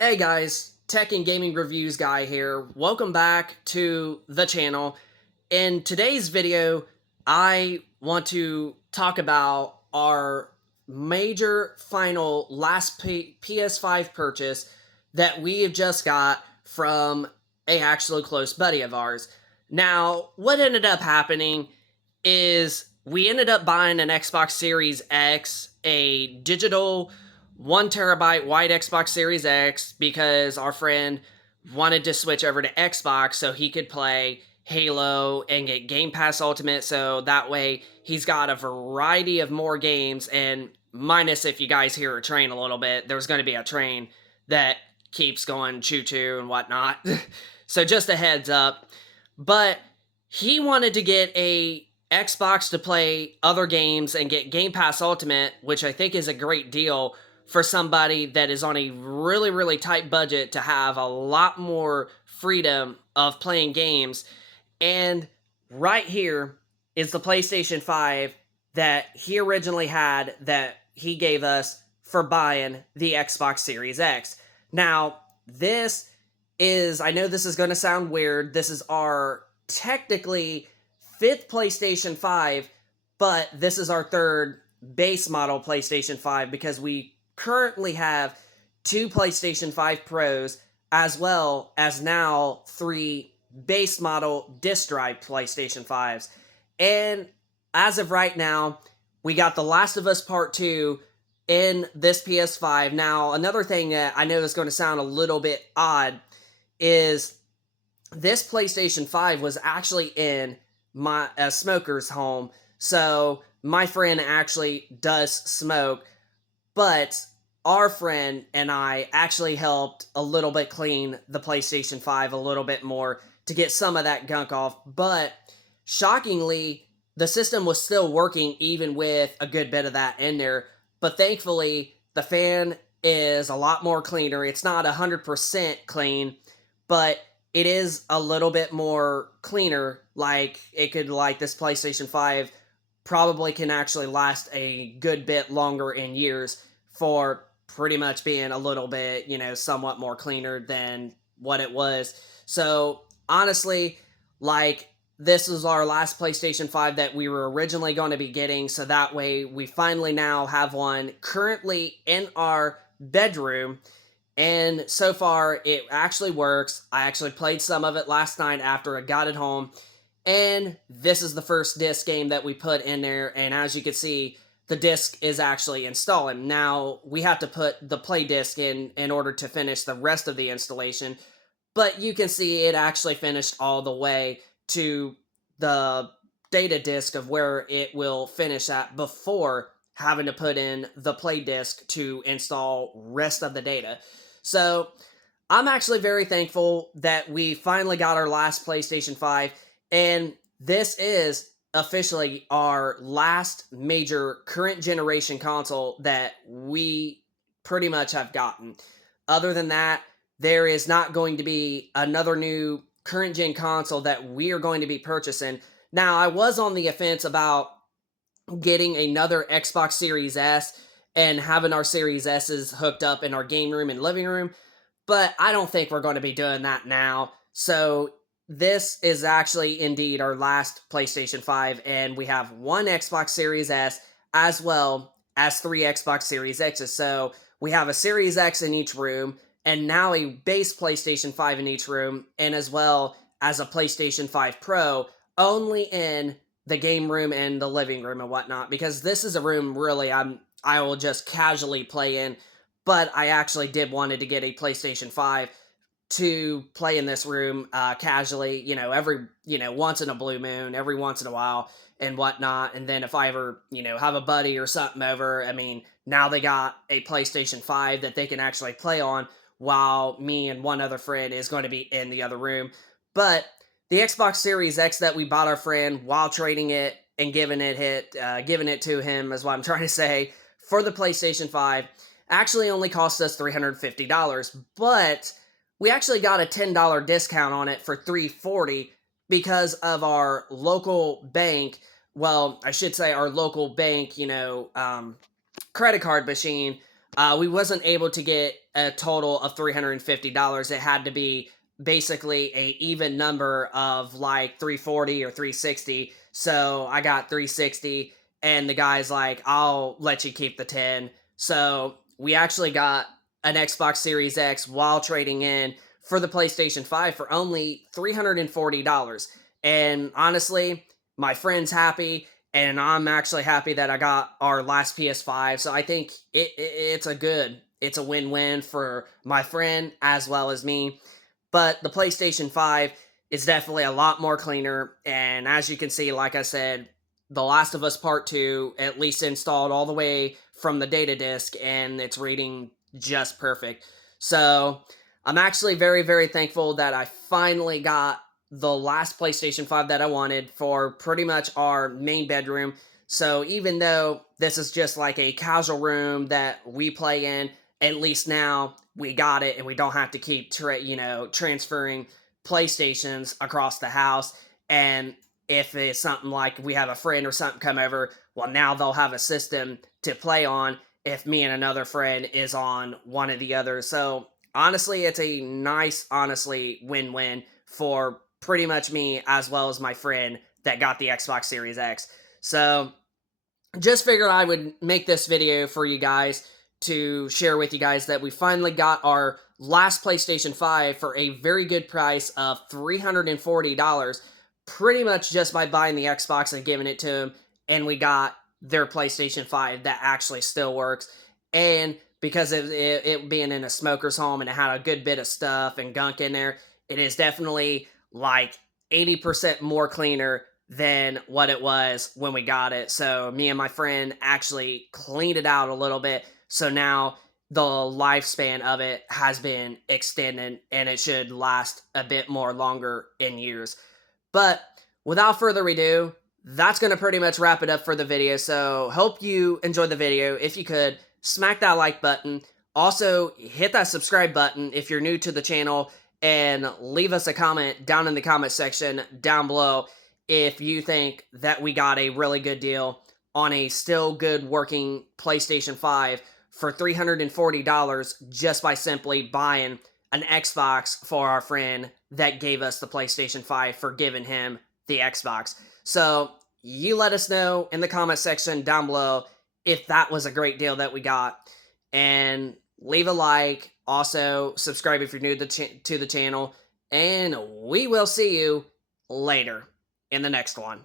Hey guys, Tech and Gaming Reviews guy here. Welcome back to the channel. In today's video, I want to talk about our major final last PS5 purchase that we have just got from a actually close buddy of ours. Now, what ended up happening is we ended up buying an Xbox Series X, a digital 1 terabyte white Xbox Series X, because our friend wanted to switch over to Xbox so he could play Halo and get Game Pass Ultimate. So that way he's got a variety of more games. And minus if you guys hear a train a little bit, there's going to be a train that keeps going choo choo and whatnot. So just a heads up. But he wanted to get a Xbox to play other games and get Game Pass Ultimate, which I think is a great deal for somebody that is on a really, really tight budget to have a lot more freedom of playing games. And right here is the PlayStation 5 that he originally had that he gave us for buying the Xbox Series X. Now, this is, I know this is going to sound weird, this is our technically fifth PlayStation 5, but this is our third base model PlayStation 5 because we currently have two PlayStation 5 Pros as well as now three base model disk drive PlayStation 5s. And as of right now, we got The Last of Us Part 2 in this PS5. Now, another thing that I know is going to sound a little bit odd is this PlayStation 5 was actually in my smoker's home. So my friend actually does smoke, but our friend and I actually helped a little bit clean the PlayStation 5 a little bit more to get some of that gunk off. But shockingly, the system was still working even with a good bit of that in there. But thankfully, the fan is a lot more cleaner. It's not 100% clean, but it is a little bit more cleaner. Like, it could, like, this PlayStation 5 probably can actually last a good bit longer in years for pretty much being a little bit, somewhat more cleaner than what it was. So, honestly, like, this is our last PlayStation 5 that we were originally going to be getting, so that way we finally now have one currently in our bedroom. And so far, it actually works. I actually played some of it last night after I got it home. And this is the first disc game that we put in there. And as you can see, the disc is actually installing. Now, we have to put the play disc in order to finish the rest of the installation. But you can see it actually finished all the way to the data disk of where it will finish at before having to put in the play disk to install rest of the data. So I'm actually very thankful that we finally got our last PlayStation 5, and this is officially our last major current generation console that we pretty much have gotten. Other than that, there is not going to be another new current gen console that we are going to be purchasing. Now, I was on the offense about getting another Xbox Series S and having our Series S's hooked up in our game room and living room, but I don't think we're going to be doing that now. So this is actually indeed our last PlayStation 5, and we have one Xbox Series S as well as three Xbox Series X's. So we have a Series X in each room, and now a base PlayStation 5 in each room, and as well as a PlayStation 5 Pro only in the game room and the living room and whatnot, because this is a room really I will just casually play in, but I actually did wanted to get a PlayStation 5 to play in this room casually, every, once in a blue moon, every once in a while and whatnot. And then if I ever, have a buddy or something over, I mean, now they got a PlayStation 5 that they can actually play on while me and one other friend is going to be in the other room. But the Xbox Series X that we bought our friend while trading it and giving it to him is what I'm trying to say, for the PlayStation 5 actually only cost us $350, but we actually got a $10 discount on it for $340 because of our local bank. Well, I should say our local bank, credit card machine we wasn't able to get a total of $350. It had to be basically a even number of like 340 or 360. So I got 360, and the guy's like, I'll let you keep the 10. So we actually got an Xbox Series X while trading in for the PlayStation 5 for only $340. And honestly, my friend's happy, and I'm actually happy that I got our last PS5. So I think it's a win-win for my friend as well as me. But the PlayStation 5 is definitely a lot more cleaner, and as you can see, like I said, The Last of Us Part 2 at least installed all the way from the data disk, and it's reading just perfect. So I'm actually very, very thankful that I finally got the last PlayStation 5 that I wanted for pretty much our main bedroom. So even though this is just like a casual room that we play in, at least now we got it and we don't have to keep transferring PlayStations across the house. And if it's something like we have a friend or something come over, well, now they'll have a system to play on if me and another friend is on one of the others. So honestly, it's a nice, honestly, win-win for pretty much me as well as my friend that got the Xbox Series X. So just figured I would make this video for you guys to share with you guys that we finally got our last PlayStation 5 for a very good price of $340, pretty much just by buying the Xbox and giving it to them, and we got their PlayStation 5 that actually still works. And because of it being in a smoker's home and it had a good bit of stuff and gunk in there, it is definitely like 80% more cleaner than what it was when we got it. So me and my friend actually cleaned it out a little bit. So now the lifespan of it has been extended, and it should last a bit more longer in years. But without further ado, that's going to pretty much wrap it up for the video. So hope you enjoyed the video. If you could, smack that like button. Also, hit that subscribe button if you're new to the channel, and leave us a comment down in the comment section down below if you think that we got a really good deal on a still good working PlayStation 5 for $340 just by simply buying an Xbox for our friend that gave us the PlayStation 5 for giving him the Xbox. So you let us know in the comment section down below if that was a great deal that we got, and leave a like. Also, subscribe if you're new to the channel, and we will see you later in the next one.